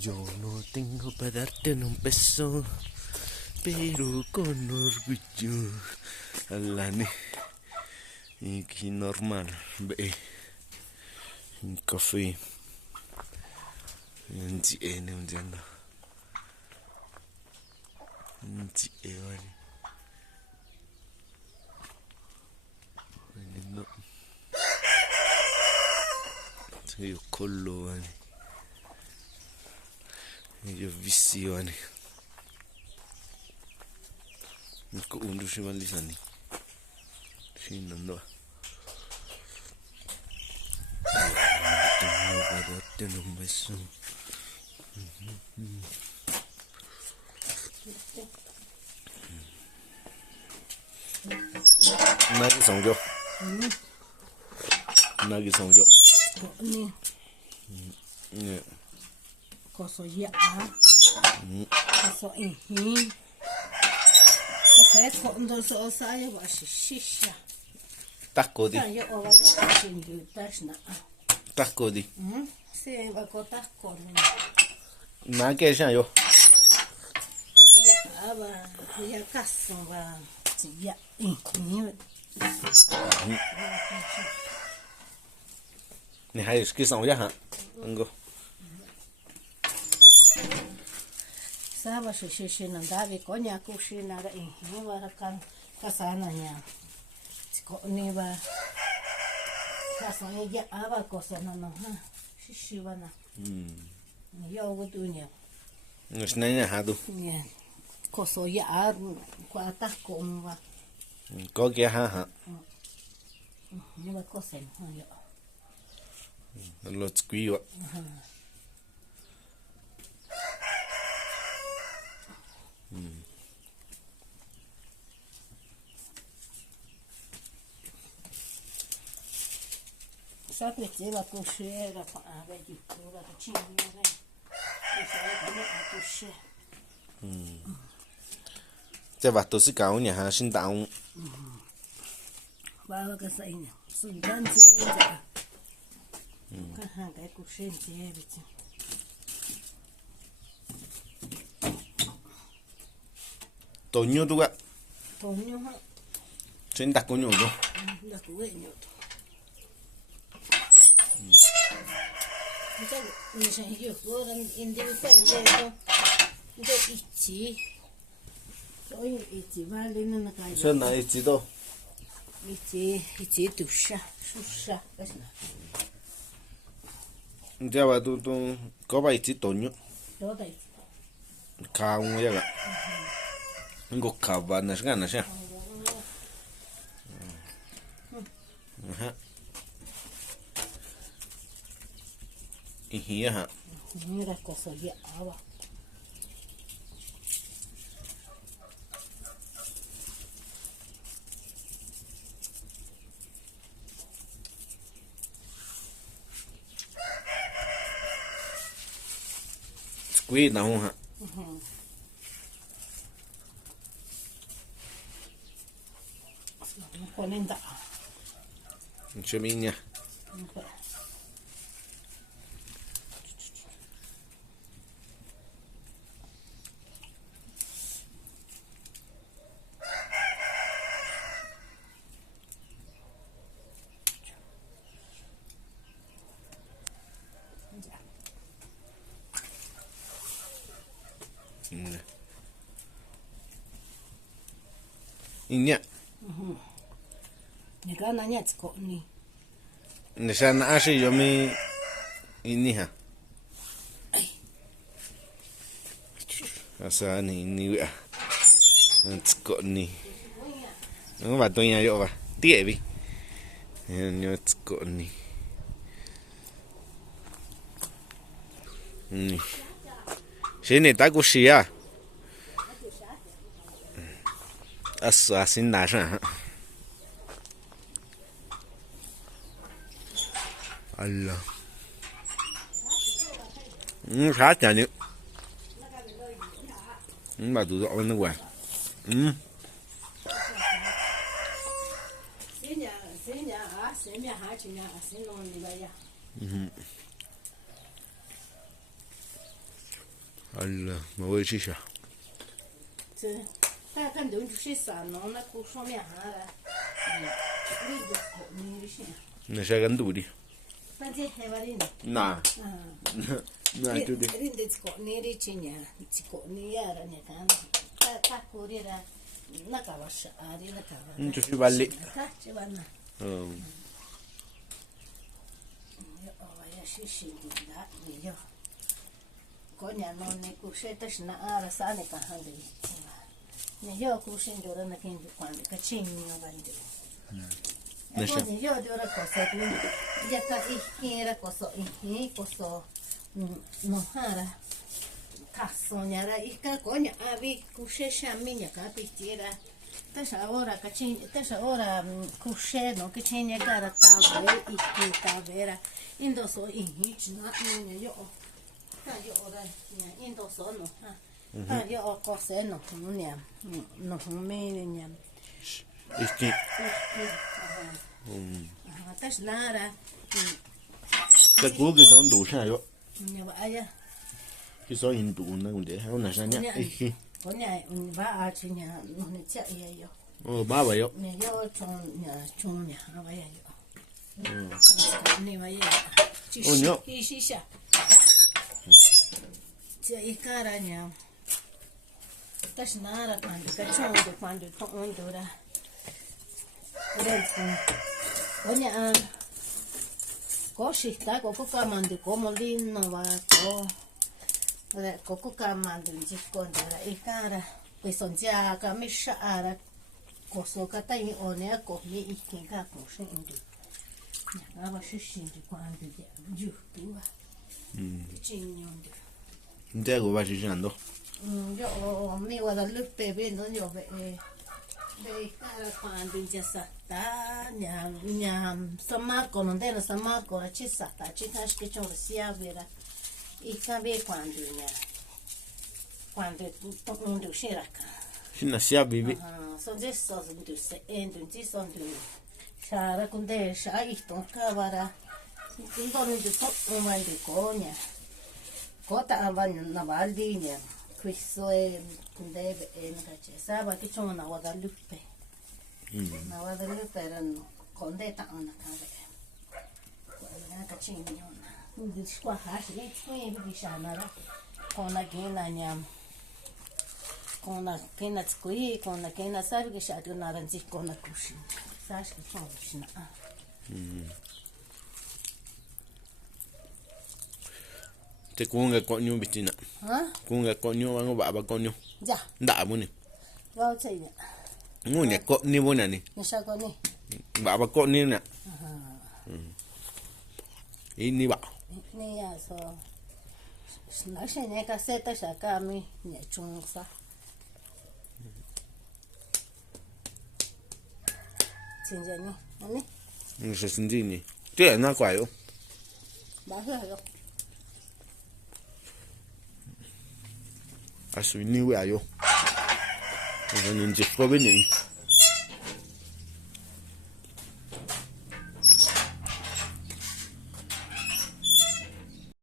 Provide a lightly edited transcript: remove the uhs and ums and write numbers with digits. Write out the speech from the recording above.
Yo no tengo para darte ni un peso, pero con orgullo. Alane. Y que normal, ve. Un café. Un tiene un día. Un tiene. No. Soy collo, vale. Io visione. Ko undu shimali sani. Shinando. Tengo un beso. Nagi songjo. Nagi songjo. Ni. Yeah. Koso ya. Koso ihi. Koso kondo so saya wa shisha. Taco di. Yo o va a shindu tashna. Taco di. Se va ko taco ni. Na ke shan yo. Ya ba ya kaso ba. Ya ihi. Ni hai ski song ya ha. Ngo. Saba shisha na davi konya kushina ra ihi wa kan kasana nya. Ko ni ba. Kaso ya aba koso na no ha. Shishi wa na. Yo wo tu nya. Nusnanya hadu. Nya. Koso ya kwa taco wa. Có kia ha ha. Nhưng mà có xem hơn nữa. Lột quý vậy. Sao cái chế là cô xe là phải về chụp cô là cái chuyện như thế. Cô xe cũng là cô xe. Thế vặt tôi sẽ cáo nhà ha xin tạo. Ba cái sợi này, sợi đan chế vậy. Cái hàng cái cô xe chế vậy chứ. Tôi nhớ tôi ạ. Tôi nhớ hả? Xin đặt cô nhớ tôi. Là cô ấy nhớ. Chắc mình sẽ hiểu cô rằng independent itu ichi. Oi ichi vale na kai. Sơn này chỉ đâu. Ichi susha. Cái gì? Thế mà tôi có bài chỉ tôi nhớ. Đó đây. Khao nghe là. Ngọc khao và nó sẽ sao? Ha. Ý hả? Ini dah koso ya awak. Quý nào không hả? Con nên tạ. Cho mình nha. Ini Ni kan nanya cekok ni. ni sana asih yomi ini ha. Asa ni ya. Cekok ni. Nó bà tôi nhà vô bà. Tiệ đi. Nhớ cekok ni. Sini tak usia. Asa sin nasa. Allah. Khá chả nhỉ. Bà tụi dọn nó quà. Allah, me voy chicha. 这大家都是啥弄那古上面哈了，你就考你些， Ne siya ganduli. 反正还玩的， Na. 嗯。 Na tu di. Rinde tiko niri chinya, tiko ni yara ni kan. Ta kurira nakawasha ari nakawa. Tu si balik. Ta chibana. Oh. Yo ya shishi da ni yo. Konya no ne kusheta shna ara sane ka handi. Ni yo kushin jora na kin kwandi ka chinyo bandi. Nasha. Ni yo jora kosa tu. Ya ka ihira koso ihi koso. No hara casoñara y cacoña abi cuche chamiña capitira tasha ora cachin tasha ora cuche no que tiene cara tave y que tavera indoso inhich na yo ta yo ora indoso no ha yo cose no no me nya Iski. tash lara Ka ku ki son du sha yo. nya ba aya Ki son hin du na kunde. Ha na sha nya. Iski. konya ba a chinya no ne cha yo Oh, ba ba yo. ne yo chon nya ba ya yo ne ba ya Oh, no. Chi sha cha ikara nya tashnara quando to ondora konya koshita kokuka mandi komolino wa kokuka mandi jikondara ikara pesonja kamishara kosoka tai one ko mi ikinga koshindu aba shishindu kwandi jutuwa chinyondo Nte go ba shi ndo. yo mi Guadalupe vino yo ve cara quando já está minha samarco não dera samarco a chissa tá chita acho que tinha se avera e cabe quando todo mundo cheira cá Shin na sia bibi. só disso do se endo disso do chara com deixa isto cavara então não de todo mais de conha cota avanha na valdinha. Questo è deve saba che c'è una Guadalupe. Una Guadalupe erano con detta una cave. Quella che c'è una. Di qua hashi e qui di shanara. Con la gena nyam. Con la gena tsui, con la gena sabe che c'è una ranzi con la kushi. Sash che c'è shina. Te kunga ko nyu bitina. Ha? Kunga ko nyu wa ngo ba ba ko nyu. Ja. Da mu ni. Wa tsaya. Ngo nya ko ni mo na ni. Ni sha ko ni. Ba ba ko ni na. Ini ba. Ni ya so. Na shi ne ka seta shaka mi ne chung sa. Chinja ni. Ani? Ni se sindi ni. Te na kwa yo. Ba he yo. Asu ni we ayo. Ni nje ko be ni.